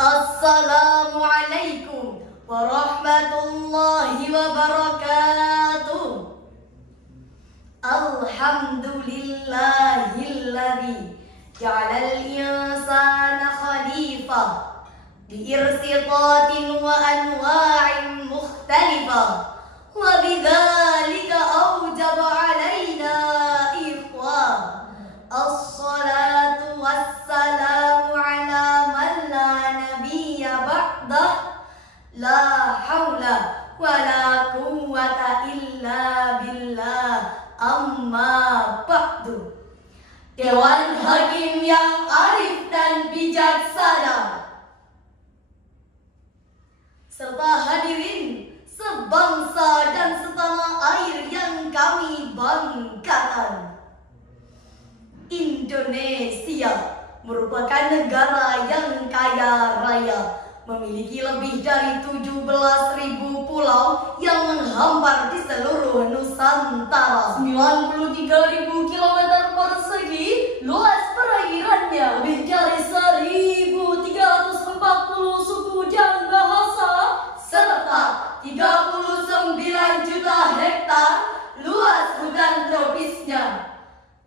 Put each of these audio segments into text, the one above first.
Assalamualaikum warahmatullahi wabarakatuh. Alhamdulillahilladzi ja'alal insana khalifah biirsitatin wa anwa'in mukhtalifah wa bidzalika awjaba 'alaina ikhwa. As-salatu wassalamu ala man la nabiyya ba'dah. La haula wa la quwwata illa billah. Amma ba'du. Dewan Hakim yang arif dan bijaksana, serta hadirin sebangsa dan setanah air yang kami banggakan. Indonesia merupakan negara yang kaya raya, memiliki lebih dari 17.000 pulau yang menghampar di seluruh Nusantara. 93.000 km persegi luas perairannya, lebih dari 1.340 suku dan bahasa, serta 39 juta hektar luas hutan tropisnya.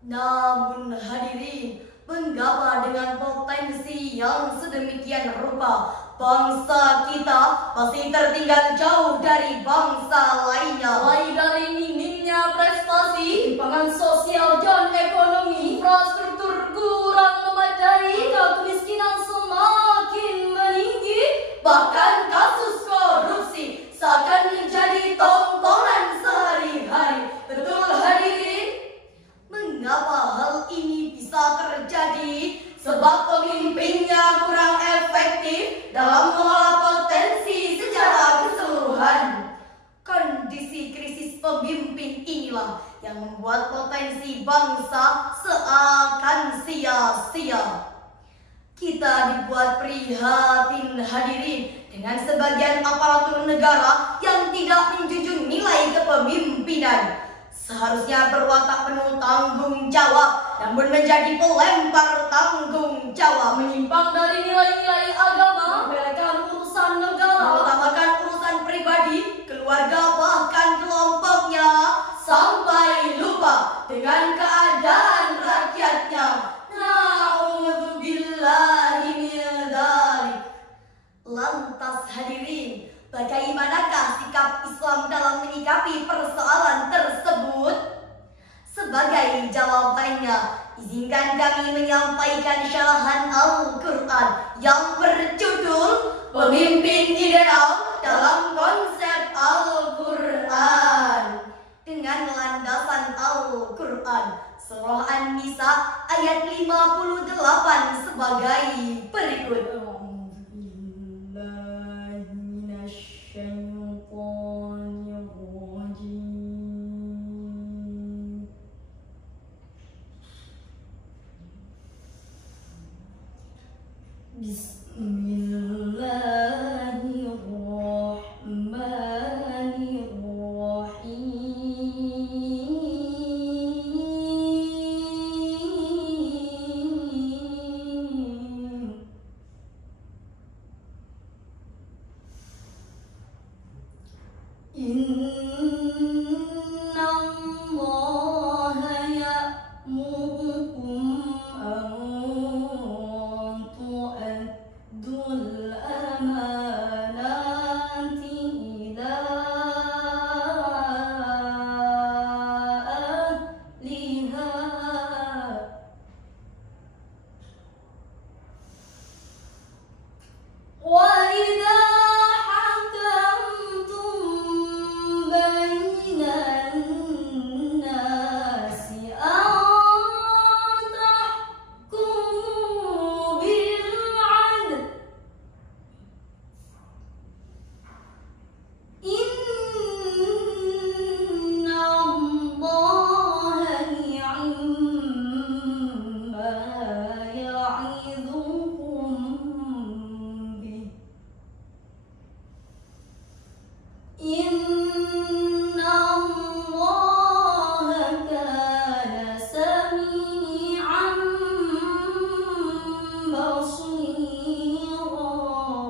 Namun hadirin, mengapa dengan potensi yang sedemikian rupa bangsa kita masih tertinggal jauh dari bangsa lainnya? Mulai dari minimnya prestasi, timpangan sosial dan ekonomi, infrastruktur kurang memadai, kemiskinan semakin meninggi, bahkan kasus korupsi seakan menjadi tontonan sehari-hari. Betul hadirin? Mengapa hal ini bisa terjadi? Sebab pemimpinnya kurang efektif dalam mengelola potensi secara keseluruhan. Kondisi krisis pemimpin inilah yang membuat potensi bangsa seakan sia-sia. Kita dibuat prihatin hadirin dengan sebagian aparatur negara yang tidak menjunjung nilai kepemimpinan. Seharusnya berwatak penuh tanggung jawab, namun menjadi pelempar tanggung jawab, menyimpang dari nilai-nilai agama, membelakan urusan negara, mengutamakan urusan pribadi, keluarga, bahkan kelompoknya, sampai lupa dengan keadaan rakyatnya. Na'udzubillahi min dzalik. Lantas hadirin, bagaimanakah sikap Islam dalam menyikapi persoalan tersebut? Sebagai jawabannya, izinkan kami menyampaikan syarahan Al-Quran yang berjudul Pemimpin Ideal dalam Konsep Al-Quran. Dengan landasan Al-Quran, Surah An-Nisa ayat 58 sebagai berikut.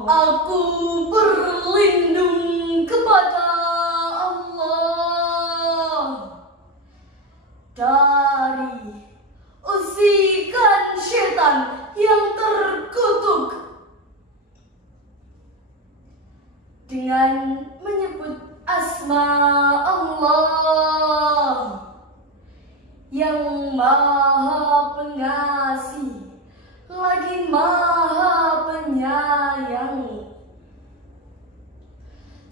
Aku berlindung kepada Allah dari usikan setan yang terkutuk. Dengan menyebut asma Allah yang Maha Pengasih lagi Maha Penyayang.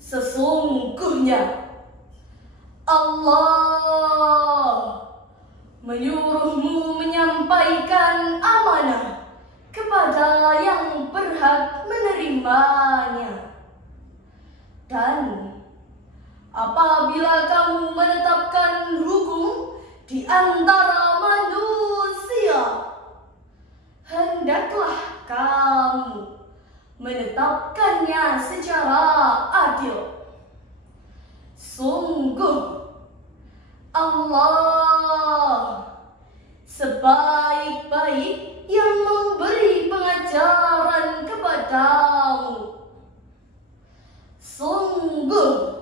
Sesungguhnya Allah menyuruhmu menyampaikan amanah kepada yang berhak menerimanya. Dan apabila kamu menetapkan hukum di antara manusia, hendaklah kamu menetapkannya secara adil. Sungguh Allah sebaik-baik yang memberi pengajaran kepadamu. Sungguh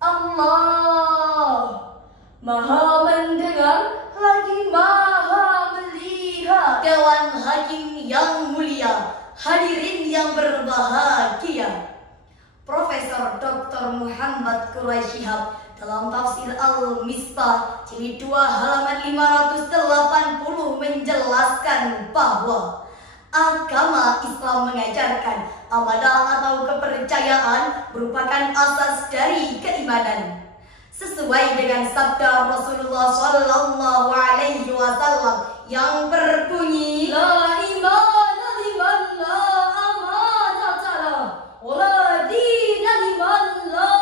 Allah Maha mendengar lagi Maha melihat. Dewan Hakim yang mulia, hadirin yang berbahagia, Profesor Dr. Muhammad Quraisy Shihab dalam tafsir Al-Misbah jilid 2 halaman 580 menjelaskan bahwa agama Islam mengajarkan amanah atau kepercayaan merupakan asas dari keimanan. Sesuai dengan sabda Rasulullah Sallallahu Alaihi Wasallam yang berbunyi, La imana liman la amanata lah, wa la dina liman la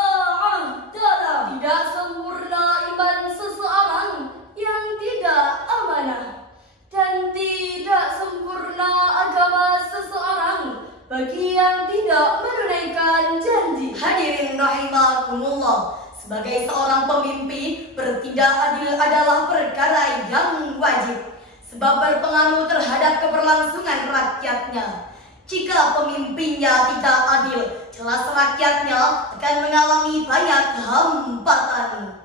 ahda lah. Tidak sempurna iman seseorang yang tidak amanah, dan tidak sempurna agama seseorang bagi yang tidak menunaikan janji. Hadirin rahimakumullah, sebagai seorang pemimpin, bertindak adil adalah perkara yang wajib, sebab berpengaruh terhadap keberlangsungan rakyatnya. Jika pemimpinnya tidak adil, jelas rakyatnya akan mengalami banyak hambatan.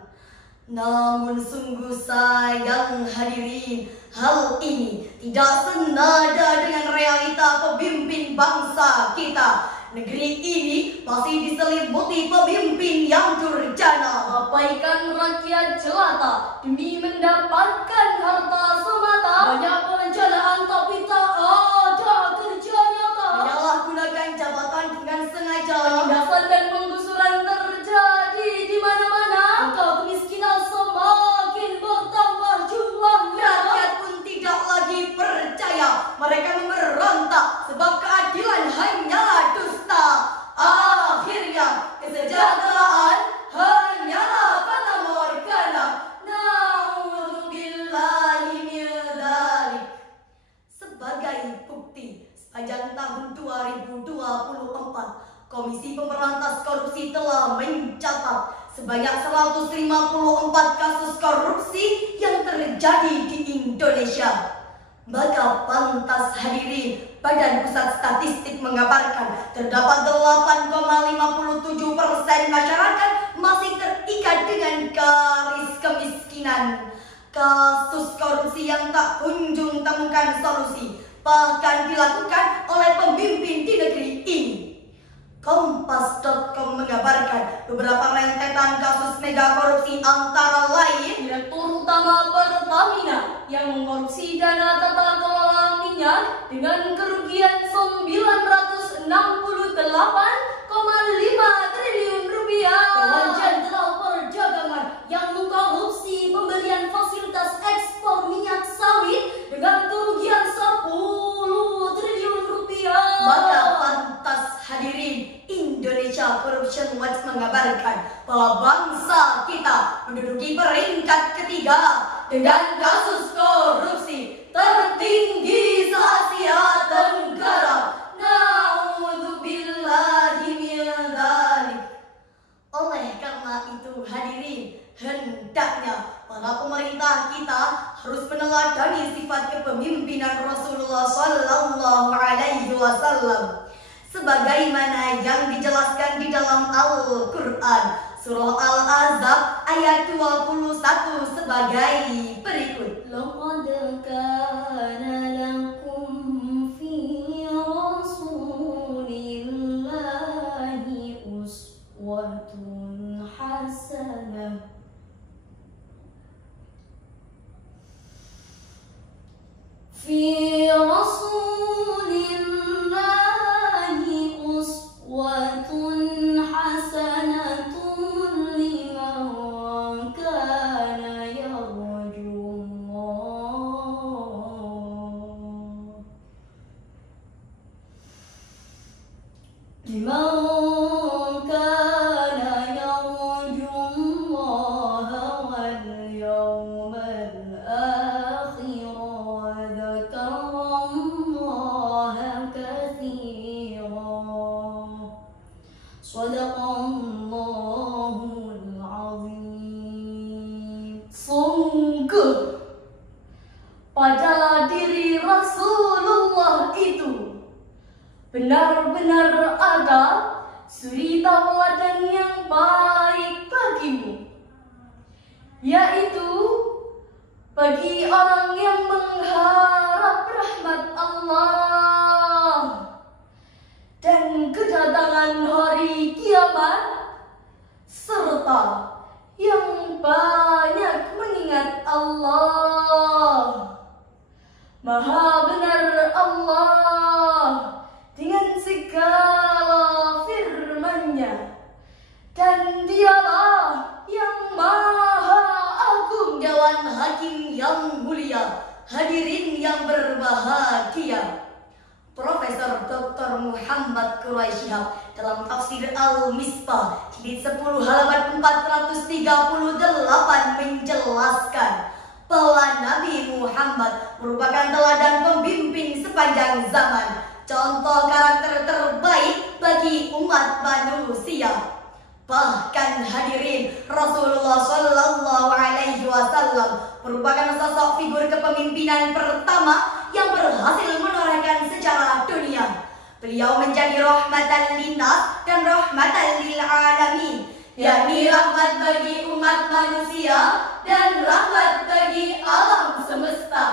Namun sungguh sayang hadirin, hal ini tidak senada dengan realita pemimpin bangsa kita. Negeri ini masih diselimuti pemimpin yang durjana, mengabaikan rakyat jelata demi mendapatkan harta semata. Banyak perencanaan tapi tak ada kerja nyata. Menyalahgunakan jabatan dengan sengaja, penindasan dan penggusuran terjadi di mana-mana. Angka kemiskinan semakin bertambah jumlahnya. Rakyat pun tidak lagi percaya. Mereka memberontak sebab keadilan hanyalah dusta. Akhirnya kesejahteraan hanyalah fata morgana. Na'udzubillahi min dzalik. Sebagai bukti, sepanjang tahun 2024, Komisi Pemberantas Korupsi telah mencatat sebanyak 154 kasus korupsi yang terjadi di Indonesia. Maka pantas hadirin, Badan Pusat Statistik mengabarkan terdapat 8,57% masyarakat masih terikat dengan garis kemiskinan. Kasus korupsi yang tak kunjung temukan solusi bahkan dilakukan oleh pemimpin di negeri ini. Kompas.com mengabarkan beberapa rentetan kasus mega korupsi antara lain Direktur Utama Pertamina yang mengkorupsi dana tata kelola minyak dengan kerugian 968,5 triliun rupiah. Dewan Jenderal Perdagangan yang mengkorupsi pemberian fasilitas ekspor minyak sawit dengan kerugian 10 triliun rupiah. Maka pantas hadirin, Indonesia Corruption Watch mengabarkan bahwa bangsa kita menduduki peringkat ketiga dengan kasus korupsi tertinggi se-Asia Tenggara. Na'udzubillahi min dzalik. Oleh karena itu hadirin, hendaknya para pemerintah kita harus meneladani sifat kepemimpinan Rasulullah Sallallahu Alaihi Wasallam. sebagaimana yang dijelaskan di dalam Al-Quran Surah Al-Ahzab ayat 21 sebagai berikut. Laqad kana lakum fi rasulillahi uswatun hasanah. Fi rasulillahi uswatun hasanatun liman kana yarjullah. Liman kana yarjullaha wal yawmal akhir wa dzakarallaha katsiran. Shadaqallahul azim. Sungguh pada diri Rasulullah itu benar-benar ada suri tauladan yang baik bagimu, yaitu bagi orang yang mengharap rahmat Allah dan kedatangan hari kiamat, serta yang banyak mengingat Allah. Maha benar Allah dengan segala firman-Nya, dan Dialah yang Maha Agung. Dewan Hakim yang mulia, hadirin yang berbahagia, Profesor Dr. Muhammad Quraisy Shihab dalam tafsir Al-Misbah jilid 10 halaman 438 menjelaskan bahwa Nabi Muhammad merupakan teladan pembimbing sepanjang zaman, contoh karakter terbaik bagi umat manusia. Bahkan hadirin, Rasulullah Shallallahu Alaihi Wasallam merupakan sosok figur kepemimpinan pertama yang berhasil menorehkan sejarah dunia. Beliau menjadi rahmatan linnas dan rahmatan lil alamin, yakni rahmat bagi umat manusia dan rahmat bagi alam semesta.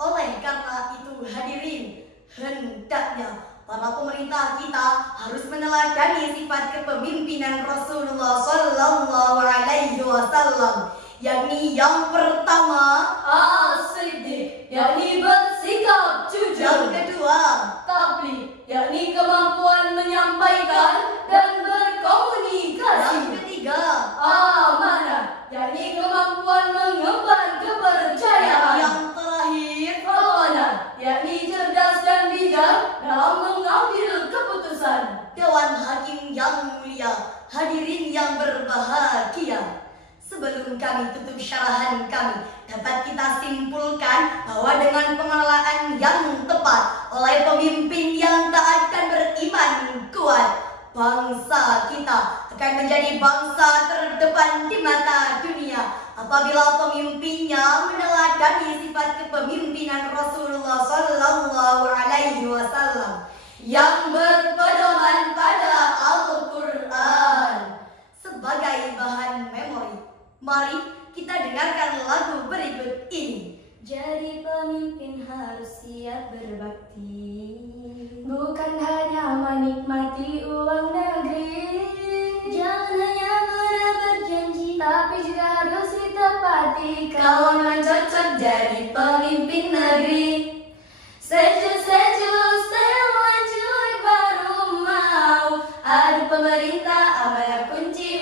Oleh karena itu hadirin, hendaknya para pemerintah kita harus meneladani sifat kepemimpinan Rasulullah Shallallahu Alaihi Wasallam, yakni yang pertama as-siddiq, yakni bersikap jujur. Yang kedua tabligh, yakni kemampuan menyampaikan dan berkomunikasi. Yang ketiga amanah, yakni kemampuan mengemban kepercayaan. Yang terakhir amanah, yakni cerdas dan bijak dalam mengambil keputusan. Dewan Hakim yang mulia, hadirin yang berbahagia, sebelum kami tutup syarahan kami, dapat kita simpulkan bahwa dengan pengelolaan yang tepat oleh pemimpin yang taat dan beriman kuat, bangsa kita akan menjadi bangsa terdepan di mata dunia apabila pemimpinnya meneladani sifat kepemimpinan Rasulullah Shallallahu Alaihi Wasallam yang berpedoman pada Al-Quran sebagai bahan memori. Mari kita dengarkan lagu berikut ini. Jadi pemimpin harus siap berbakti, Bukan hanya menikmati uang negeri. jangan hanya pernah berjanji, Tapi juga harus ditepati kalau memang cocok jadi pemimpin negeri. Sejuk-sejuk semuanya baru mau, adu pemerintah amanah kunci